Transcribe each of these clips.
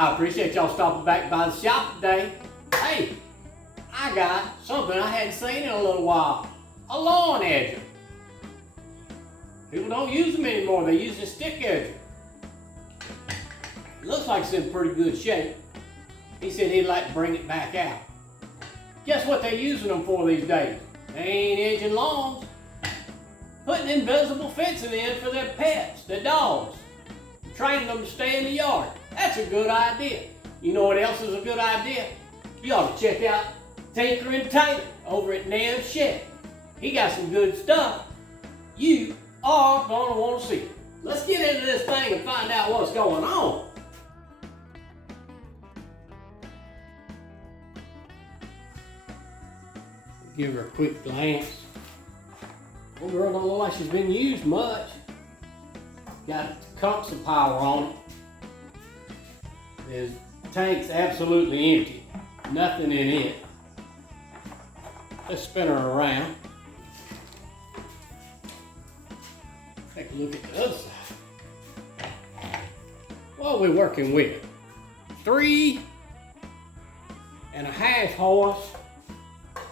I appreciate y'all stopping back by the shop today. Hey, I got something I hadn't seen in a little while. A lawn edger. People don't use them anymore, they use a stick edger. It looks like it's in pretty good shape. He said he'd like to bring it back out. Guess what they're using them for these days? They ain't edging lawns. Putting invisible fencing in for their pets, their dogs. Training them to stay in the yard. That's a good idea. You know what else is a good idea? You ought to check out Tinker and Taylor over at Nair's Shed. He got some good stuff. You are going to want to see it. Let's get into this thing and find out what's going on. Give her a quick glance. Old girl don't look like she's been used much. Got Tecumseh power on it. His tank's absolutely empty. Nothing in it. Let's spin her around. Take a look at the other side. What are we working with? 3.5 horse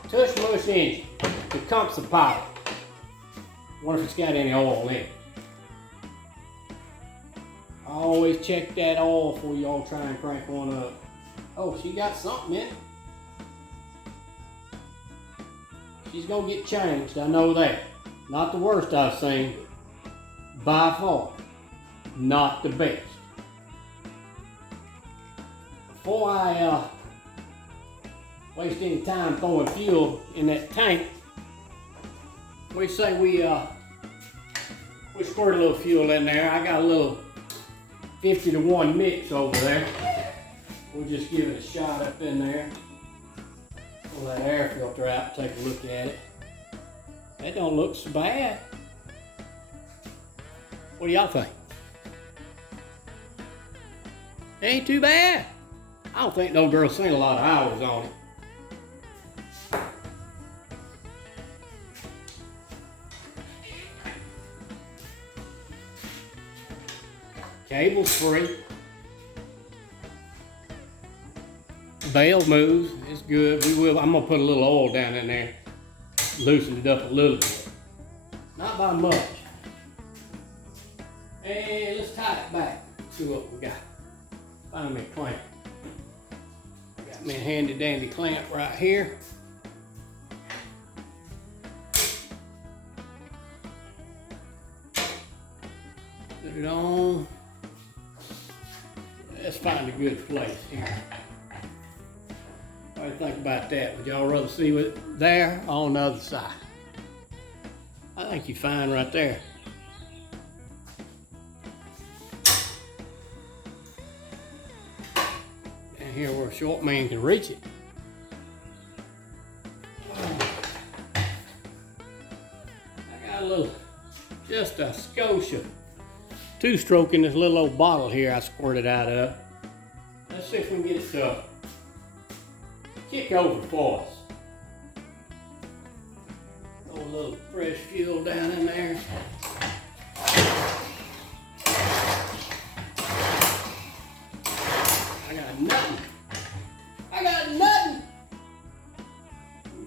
tush mush engine. Tecumseh power. Wonder if it's got any oil in it. Always check that oil before y'all try and crank one up. Oh, she got something in it. She's gonna get changed, I know that. Not the worst I've seen, but by far, not the best. Before I waste any time throwing fuel in that tank, we say we squirt a little fuel in there. I got a little 50-to-1 mix over there. We'll just give it a shot up in there. Pull that air filter out, take a look at it. That don't look so bad. What do y'all think? It ain't too bad. I don't think no girl's seen a lot of hours on it. Cable's free. Bell moves, it's good. I'm gonna put a little oil down in there, loosen it up a little bit. Not by much. And let's tie it back. See what we got. Find me a clamp. Got me a handy dandy clamp right here. Put it on. Let's find a good place here. What do you think about that? Would y'all rather see it there or on the other side? I think you're fine right there. And here where a short man can reach it. I got a little, just a skosh of two-stroke in this little old bottle here I squirted out of. Let's see if we can get it to kick over for us. Throw a little fresh fuel down in there. I got nothing. I got nothing.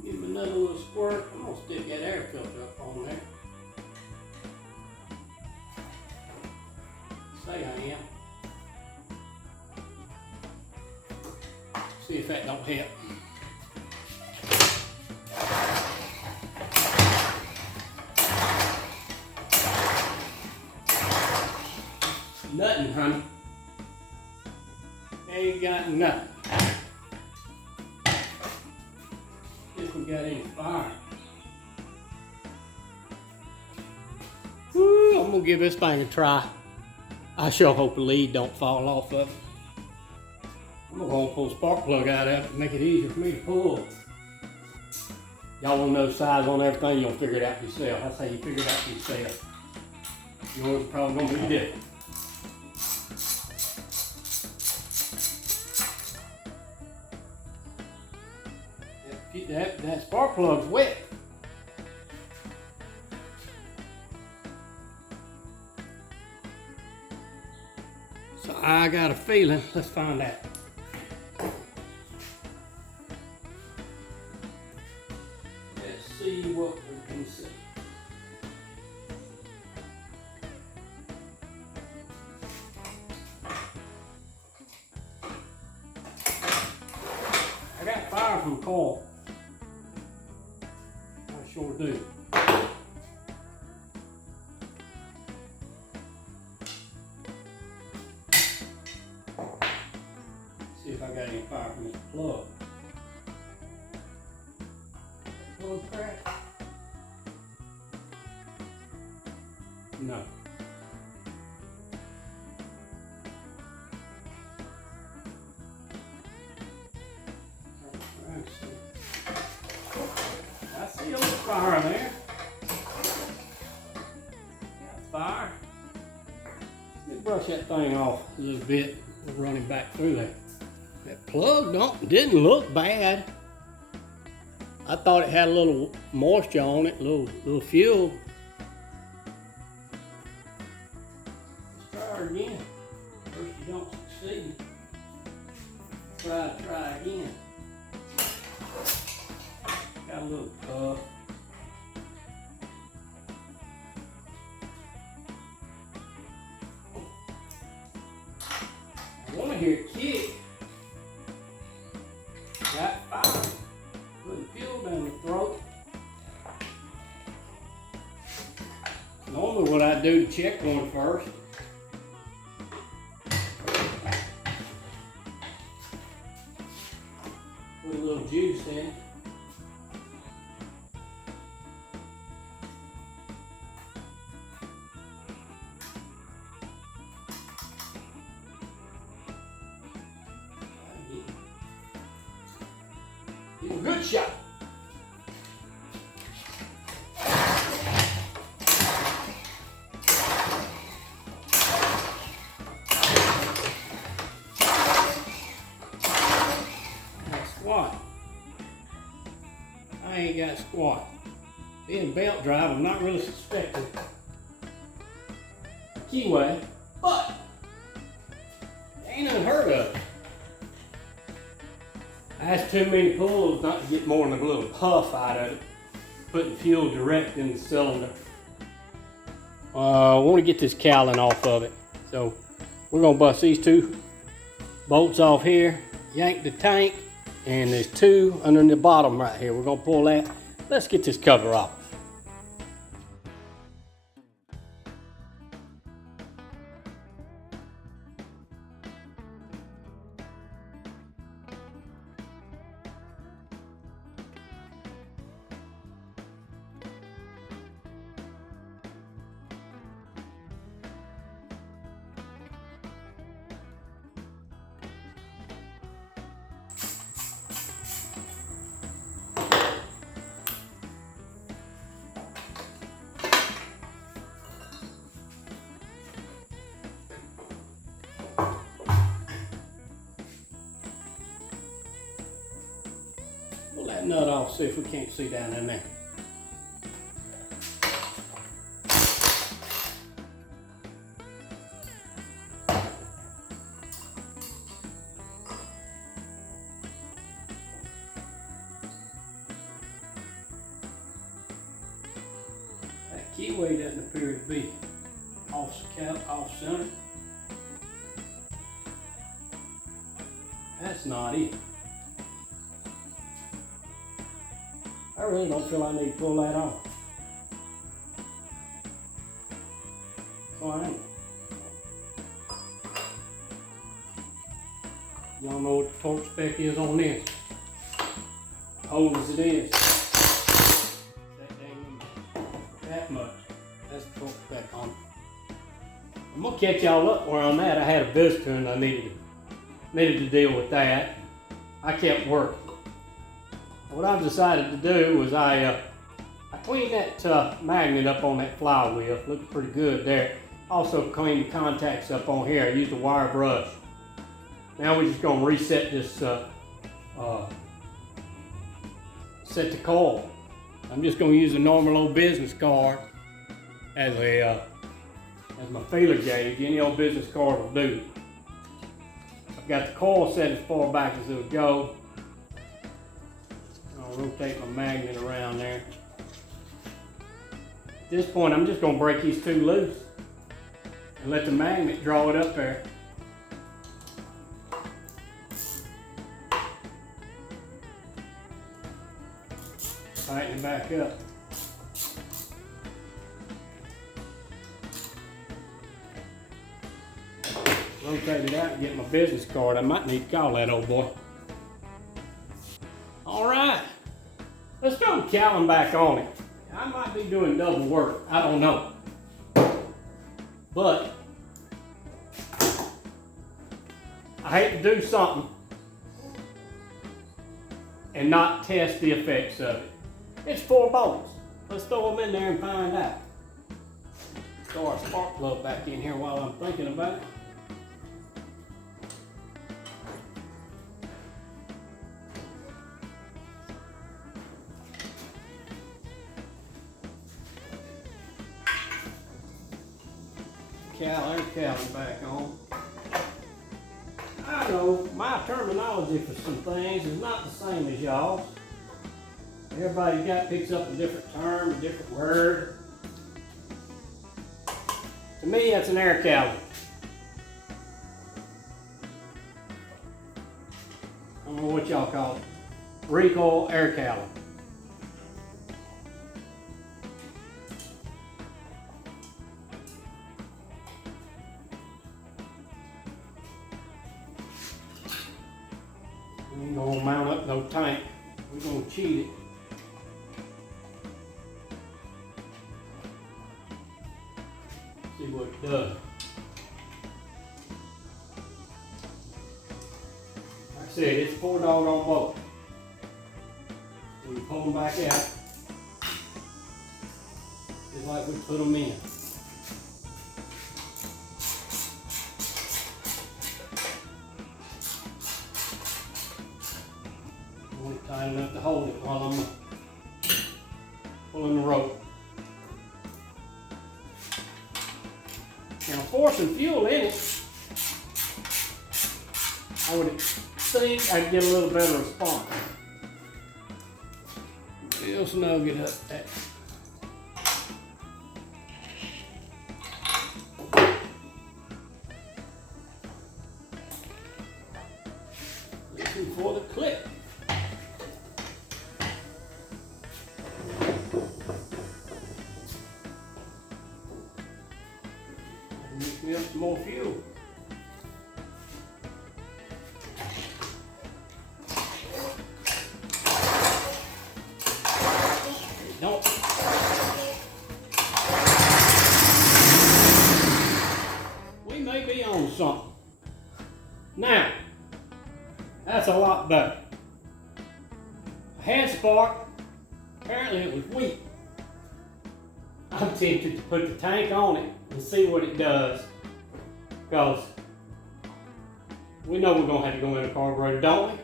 Give me another little squirt. I'm gonna stick that air filter up on there. Say I am. See if that don't help. Nothing, honey. Ain't got nothing. If we got any fire. Woo, I'm gonna give this thing a try. I sure hope the lead don't fall off of it. I'm gonna go and pull a spark plug out of it and make it easier for me to pull. Y'all wanna know the size on everything, you'll figure it out yourself. That's how you figure it out for yourself. Yours is probably gonna be different. That spark plug's wet. So I got a feeling. Let's find out. Let's see what we can see. I got fire from coil. I sure do. See if I got any fire from this plug. Plug crack? No. I see a little fire there. Got fire. Let me brush that thing off a little bit. Running back through there. That plug didn't look bad. I thought it had a little moisture on it, little fuel. Let's try her again. First you don't succeed. Try again. Got a little puff. I want to hear it kick. Got fire. Putting fuel down the throat. Normally what I do to check one first. Put a little juice in it. Get a good shot. Squat. I ain't got squat. Being belt drive, I'm not really suspecting a keyway, but ain't unheard of. I has too many pulls not to get more than a little puff out of it. Putting fuel direct in the cylinder. I want to get this cowling off of it. So we're gonna bust these two bolts off here, yank the tank, and there's two under the bottom right here. We're gonna pull that. Let's get this cover off. Pull that nut off, see if we can't see down in there. That keyway doesn't appear to be off center. That's not it. I really don't feel I need to pull that off. So I ain't. Y'all know what the torque spec is on this. Old as it is. That much. That's the torque spec on it. I'm gonna catch y'all up where I'm at. I had a visitor and I needed to deal with that. I kept working. What I've decided to do was I cleaned that magnet up on that flywheel. Looked pretty good there. Also cleaned the contacts up on here. I used a wire brush. Now we're just gonna reset this, set the coil. I'm just gonna use a normal old business card as my feeler gauge. Any old business card will do. Got the coil set as far back as it'll go. I'll rotate my magnet around there. At this point, I'm just going to break these two loose and let the magnet draw it up there. Tighten it back up. Rotate it out and get my business card. I might need to call that old boy. All right, let's throw the cowling back on it. I might be doing double work, I don't know. But I hate to do something and not test the effects of it. It's 4 bolts. Let's throw them in there and find out. Throw our spark plug back in here while I'm thinking about it. There's cowling back on. I know my terminology for some things is not the same as y'all's. Everybody picks up a different term, a different word. To me, that's an air cowling. I don't know what y'all call it. Recoil air cowling. We ain't gonna mount up no tank. We're gonna cheat it. See what it does. Like I said, it's 4 doggone bolts. We pull them back out, just like we put them in. Tight enough to hold it while I'm pulling the rope. Now, forcing fuel in it, I would think I'd get a little better response. Real snug it up there. Looking for the clip. Mix me up some more fuel. Don't. We may be on something. Now, that's a lot better. A hand spark, apparently it was weak. I'm tempted to put the tank on it and see what it does, because we know we're going to have to go in a carburetor, don't we?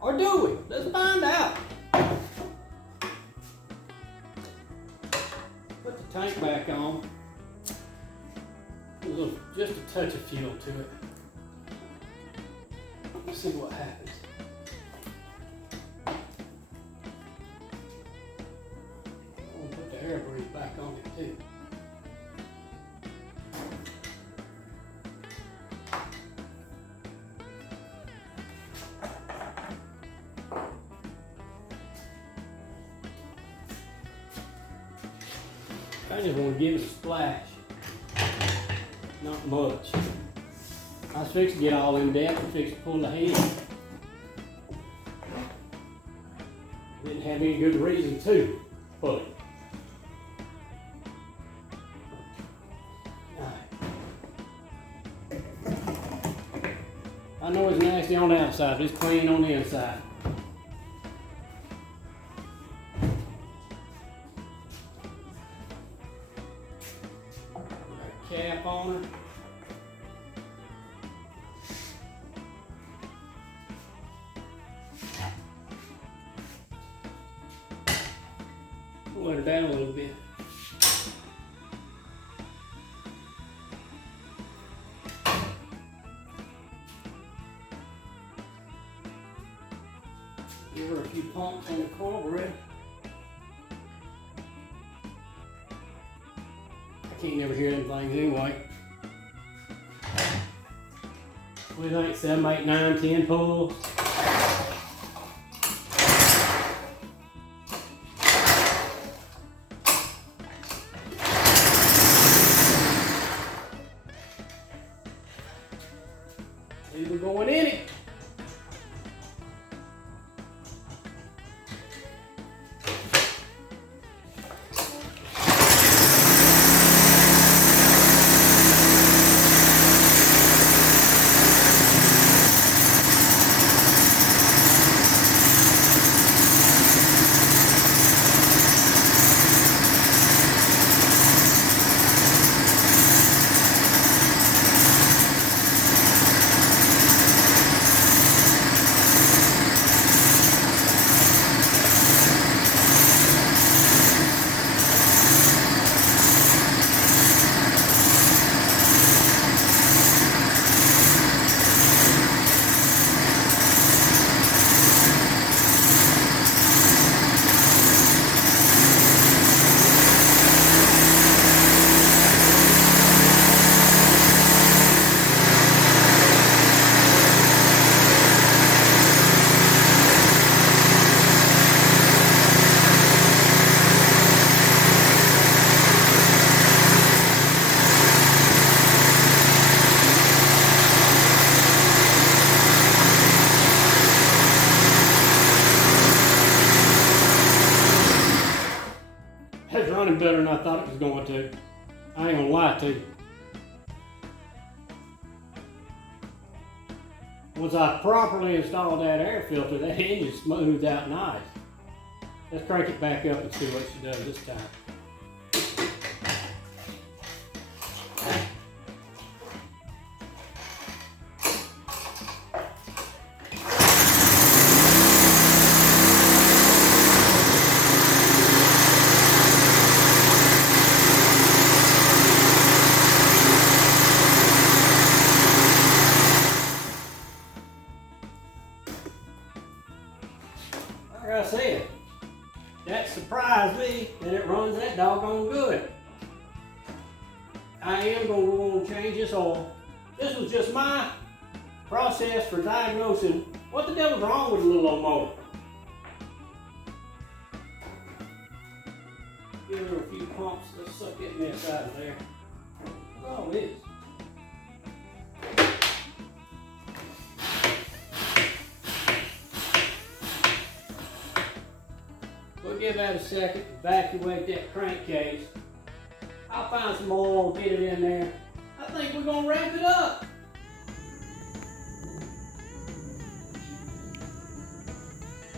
Or do we? Let's find out. Put the tank back on. Just a touch of fuel to it. Let's see what happens. I'm going to put the air breathe back on it too. I just want to give it a splash. Not much. I was fixing to get all in depth and fixing to pull the head. Didn't have any good reason to pull it. Alright. I know it's nasty on the outside, but it's clean on the inside. Cap on her. Let her down a little bit. Give her a few pumps on the carburetor. I can't never hear them things anyway. What do you think? 7, 8, 9, 10 pulls? We're going in it. It's running better than I thought it was going to. I ain't gonna lie to you. Once I properly installed that air filter, that engine smoothed out nice. Let's crank it back up and see what she does this time. Like I said, that surprised me and it runs that doggone good. I am going to go and change this oil. This was just my process for diagnosing what the devil's wrong with a little old motor. Give her a few pumps. Let's suck that mess out of there. That's all it is. We'll give that a second, evacuate that crankcase. I'll find some oil, get it in there. I think we're gonna wrap it up.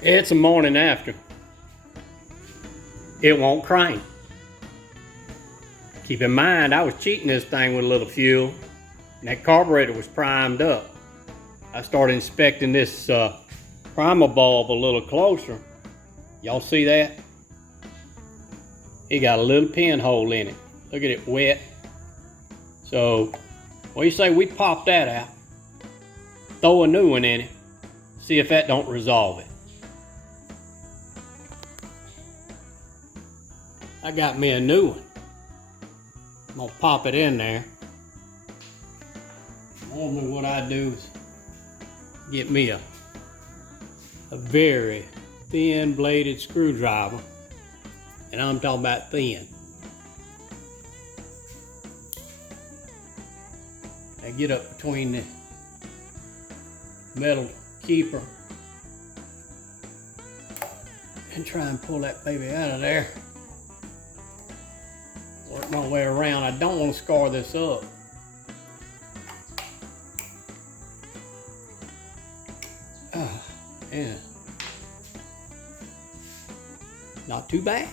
It's the morning after. It won't crank. Keep in mind, I was cheating this thing with a little fuel, and that carburetor was primed up. I started inspecting this primer bulb a little closer. Y'all see that? It got a little pinhole in it. Look at it wet. So, what do you say we pop that out, throw a new one in it, see if that don't resolve it. I got me a new one. I'm gonna pop it in there. Normally what I do is get me a very thin bladed screwdriver, and I'm talking about thin. I get up between the metal keeper and try and pull that baby out of there. Work my way around. I don't want to scar this up. Yeah. Not too bad.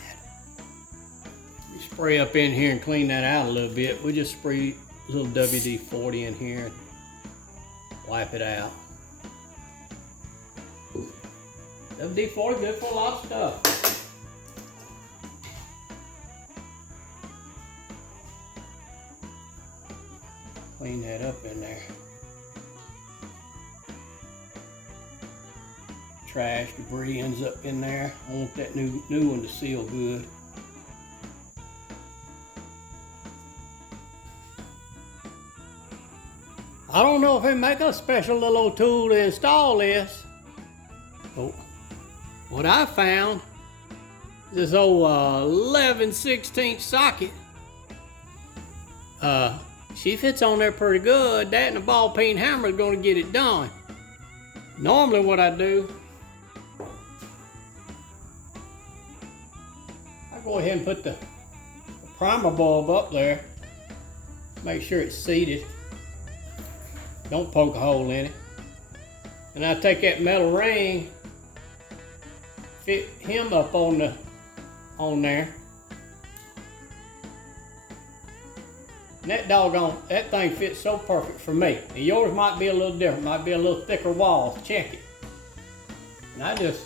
You spray up in here and clean that out a little bit. We'll just spray a little WD-40 in here and wipe it out. WD-40 good for a lot of stuff. Clean that up in there. trash, debris ends up in there. I want that new one to seal good. I don't know if they make a special little old tool to install this. But what I found is this old 11/16 socket. She fits on there pretty good. That and a ball peen hammer is going to get it done. Normally what I do, I go ahead and put the primer bulb up there. Make sure it's seated. Don't poke a hole in it. And I take that metal ring, fit him up on there. And that thing fits so perfect for me. And yours might be a little different, might be a little thicker walls. Check it. And I just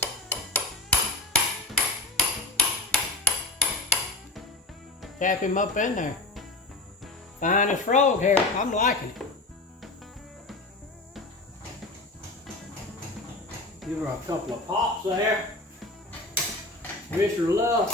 tap him up in there. Fine as frog hair. I'm liking it. Give her a couple of pops there. Wish her luck.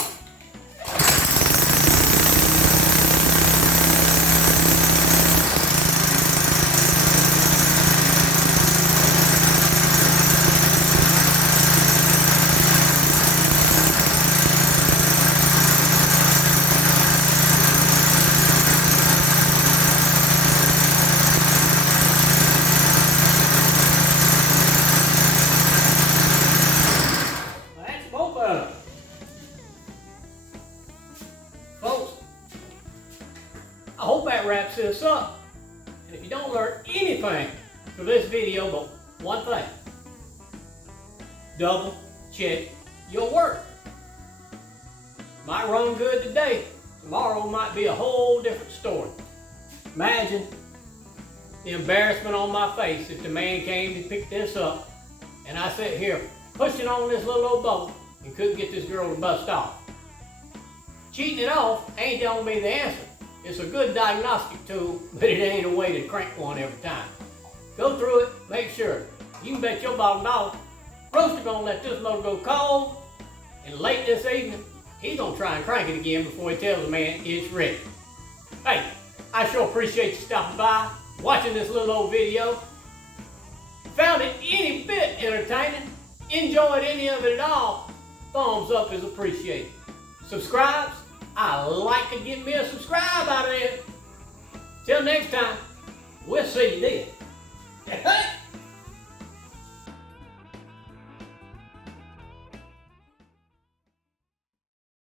Folks, I hope that wraps this up. And if you don't learn anything from this video but one thing, double check your work. Might run good today, tomorrow might be a whole different story. Imagine the embarrassment on my face if the man came to pick this up and I sit here pushing on this little old boat and couldn't get this girl to bust off. Cheating it off ain't gonna be the answer. It's a good diagnostic tool, but it ain't a way to crank one every time. Go through it, make sure. You can bet your bottom dollar, Roaster gonna let this motor go cold, and late this evening, he's gonna try and crank it again before he tells the man it's ready. Hey, I sure appreciate you stopping by, watching this little old video. Found it any bit entertaining, enjoyed any of it at all, thumbs up is appreciated. Subscribes, I like to get me a subscribe out of there. Till next time, we'll see you then.